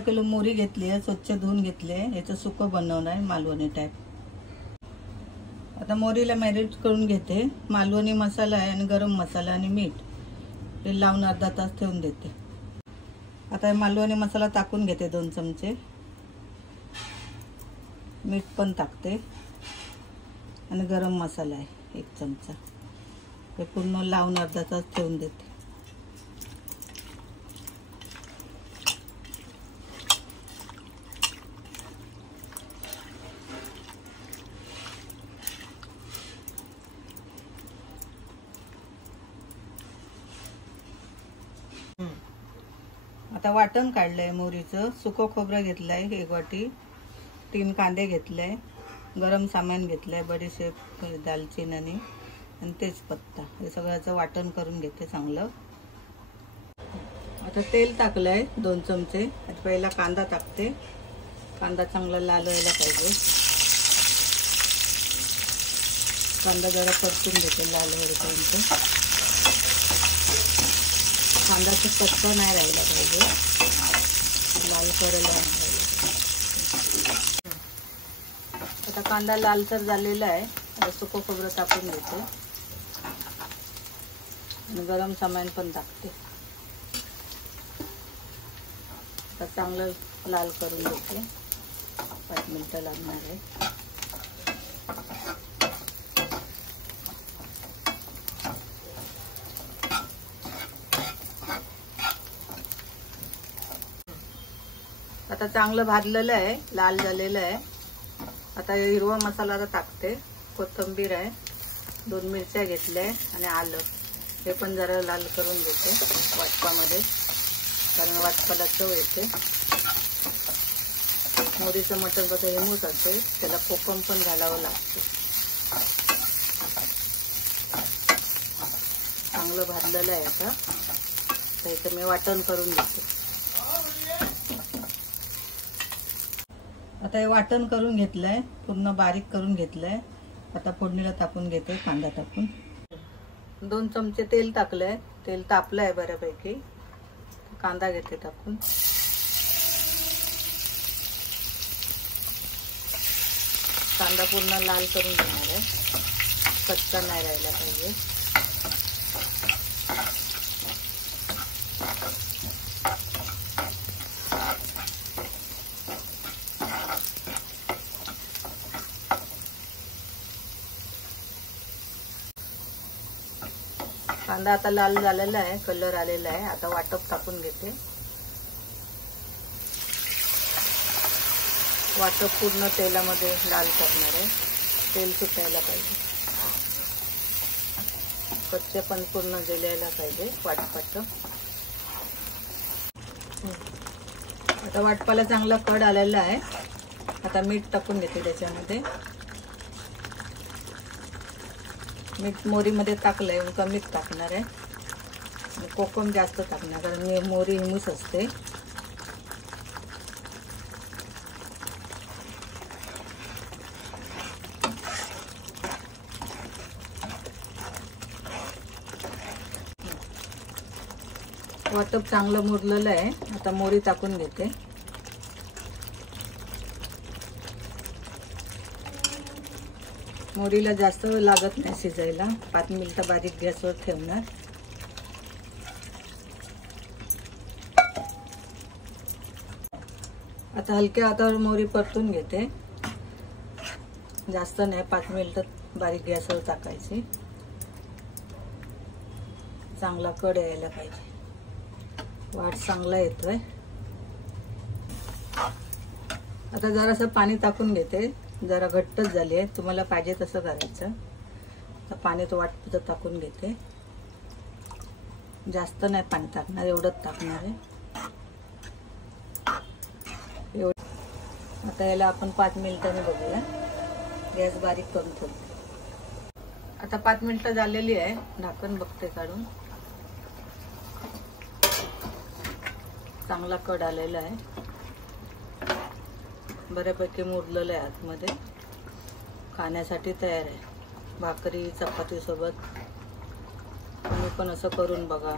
Kilo मोरी घेतली आहे, स्वच्छ धुवून घेतली आहे. याचं सुकं बनवणार आहे मालवणी टाईप. आता मोरीला मॅरिनेट करून घेते. मालवणी मसाला आहे आणि गरम मसाला आणि मीठ ते लावून अर्धा तास ठेवून देते. आता मालवणी मसाला टाकून घेते 2 चमचे. मीठ पण टाकते आणि गरम मसाला आहे 1 चमचा. हे पूर्ण लावून अर्धा तास ठेवून देते. आता वाटण काढलंय मोरीचं. सुकं खोबरं घेतलंय 1 वाटी. 3 कांदे घेतले. गरम सामान घेतलंय, बडीशेप, दालचिनी आणि तेजपत्ता. हे सगळ्याचं वाटण करून घेते चांगलं. आता तेल टाकलंय 2 चमचे. आता पहिला कांदा टाकते. कांदा चांगला लाल व्हायला पाहिजे. कांदा जरा परतून घेते लाल होईपर्यंत. कांदाचा कच्चा नाही राहिला पाहिजे, लाल करायला पाहिजे. आता कांदा लालसर झालेला आहे. आता सुकं खोबरं टाकून घेते आणि गरम सामान पण टाकते. आता चांगलं लाल करून घेते. 5 मिनिटं लागणार आहे. आता चांगलं भाजलेलं आहे, लाल झालेलं आहे. आता हिरवा मसाला टाकते. कोथिंबीर आहे, 2 मिरच्या घेतल्या आणि आलं. हे पण जरा लाल करून घेते वाटपामध्ये, कारण वाटपाला चव येते. मोरीचं मटण कसं हिमूस असते, त्याला कोकम पण घालावं लागते. चांगलं भाजलेलं आहे. आता त्याचं मी वाटण करून घेते. आता हे वाटण करून घेतलंय, पूर्ण बारीक करून घेतलंय. आता फोडणीला टाकून घेते. कांदा टाकून 2 चमचे तेल टाकलंय. तेल तापलंय बऱ्यापैकी. कांदा घेते टाकून. कांदा पूर्ण लाल करून घेणार आहे, कच्चा नाही राहिला पाहिजे. कांदा आता लाल झालेला आहे, कलर आलेला आहे. आता वाटप टाकून घेते. वाटप पूर्ण तेलामध्ये लाल करणार आहे. तेल सुटायला पाहिजे, कच्चे पण पूर्ण गेलायला पाहिजे वाटपाचं. आता वाटपाला चांगला कड आलेला आहे. आता मीठ टाकून घेते त्याच्यामध्ये. मीठ मोरीमध्ये टाकलंय, कमीच टाकणार आहे. कोकम जास्त टाकणार, कारण मोरी हिमूस असते. वाटप चांगलं मुरलेलं आहे. आता मोरी टाकून घेते. मोरीला जास्त वेळ लागत नाही शिजायला. 5 मिनिटं बारीक गॅसवर ठेवणार. आता हलक्या हातावर मोरी परतून घेते. जास्त नाही, 5 मिनिटं बारीक गॅसवर टाकायची. चांगला कड यायला पाहिजे. वाट चांगला येतोय. आता जरासं पाणी टाकून घेते. जरा घट्टच झाली आहे, तुम्हाला पाहिजे तसं करायचं. आता पाणी तो वाटपुरतं टाकून घेते. जास्त नाही पाणी टाकणार, एवढंच टाकणार आहे. आता याला आपण 5 मिनिटांनी बघूया. गॅस बारीक करून ठेवते. आता 5 मिनिटं झालेली आहे. ढाकण बघते काढून. चांगला कड आलेला आहे, बऱ्यापैकी मुरलेलं आहे आतमध्ये. खाण्यासाठी तयार आहे. भाकरी चपाती सोबत तुम्ही पण असं करून बघा.